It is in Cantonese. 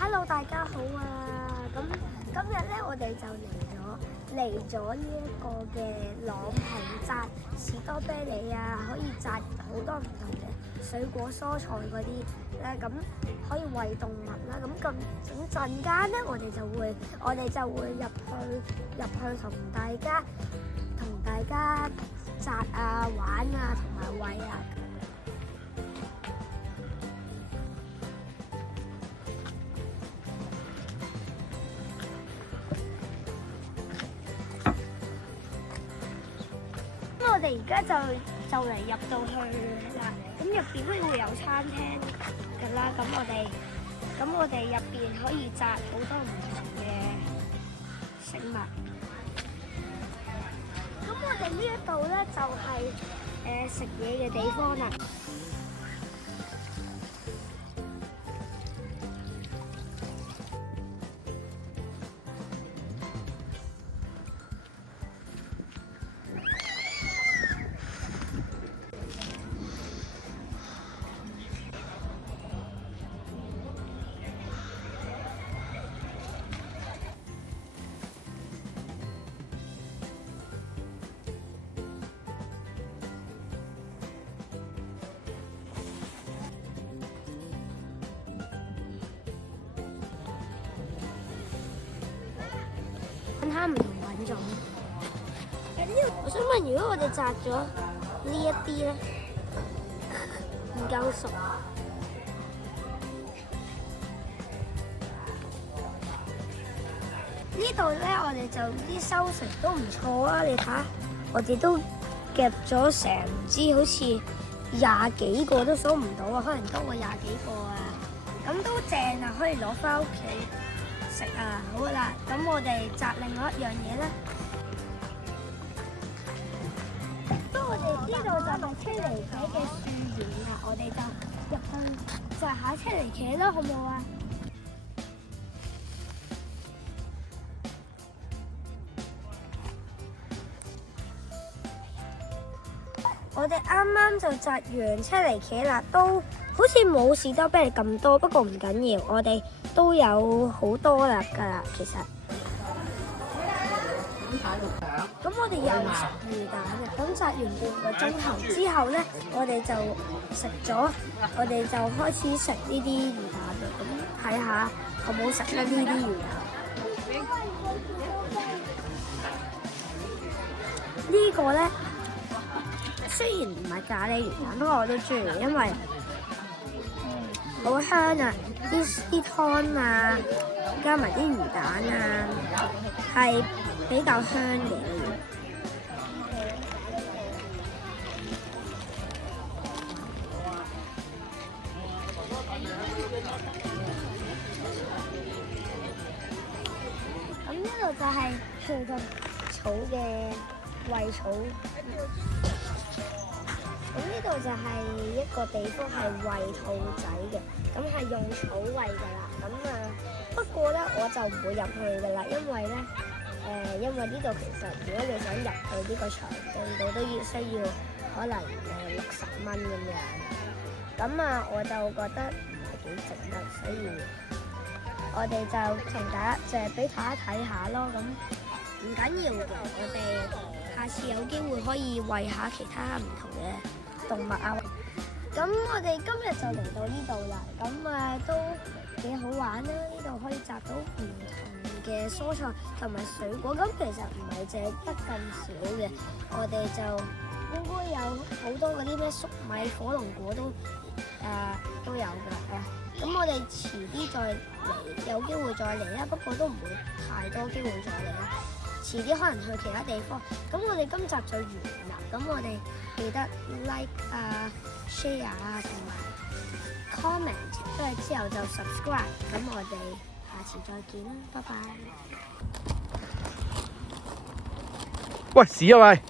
Hello， 大家好啊！咁今日咧，我哋就嚟咗呢一個嘅朗屏摘士多啤梨啊，可以摘好多唔同嘅水果蔬菜嗰啲咧，咁可以餵動物啦。咁陣間咧，我哋就會入去同大家摘啊、玩啊同埋餵啊。我哋而家就嚟入到去啦，咁入邊都會有餐廳㗎啦。咁我哋入邊可以摘好多唔同嘅食物。咁我哋呢一度咧就係食嘢嘅地方啦。睇下唔同品種。我想問，如果我哋摘咗呢一啲咧，唔夠熟，呢度咧我哋就啲收成都唔錯啊！你睇下，我哋都夾咗成唔知好似20幾個都數唔到啊，可能多過20幾個啊，咁都正啊，可以攞返屋企食啊！好啦，咁我哋摘另外一樣嘢咧。咁我哋呢度就係車厘茄嘅樹園啦，我哋就入去摘下車厘茄啦，好唔好啊？我哋啱啱就摘完車厘茄啦，都好似冇士多啤梨咁多，不過唔緊要，我哋都有好多啦㗎啦，其實。咁我哋又食魚蛋嘅，咁摘完半個鐘頭之後咧，我哋就開始食呢啲魚蛋啦。咁睇下好唔好食咧呢啲魚蛋。呢個咧雖然唔係咖喱魚蛋，不過我都中意，因為好香啊！啲湯啊，加埋啲魚蛋啊，係比較香嘅。咁呢度就係葡萄草嘅餵草。咁呢度就係一個地方係餵兔仔嘅，咁係用草餵㗎啦。不過咧我就唔會入去㗎啦，因為呢度其實如果你想入去呢個場地度都需要可能60蚊咁樣。我就覺得係幾值得，所以我哋就同大家就係俾大家睇下咯。咁唔緊要嘅，我哋下次有機會可以餵下其他唔同嘅動物啊。咁我哋今日就嚟到呢度啦，都幾好玩啦！呢度可以摘到唔同嘅蔬菜同埋水果，咁其實唔係淨係得咁少嘅，我哋就應該有好多嗰啲咩粟米、火龍果都有㗎。咁我哋遲啲再嚟，有機會再嚟啦，不過都唔會太多機會再嚟啦。遲啲可能去其他地方。咁我哋今集就完啦。咁我哋記得 like 啊、share 啊同埋 comment， 跟住之後就 subscribe。咁我哋下次再見啦，拜拜。喂，屎啊喂！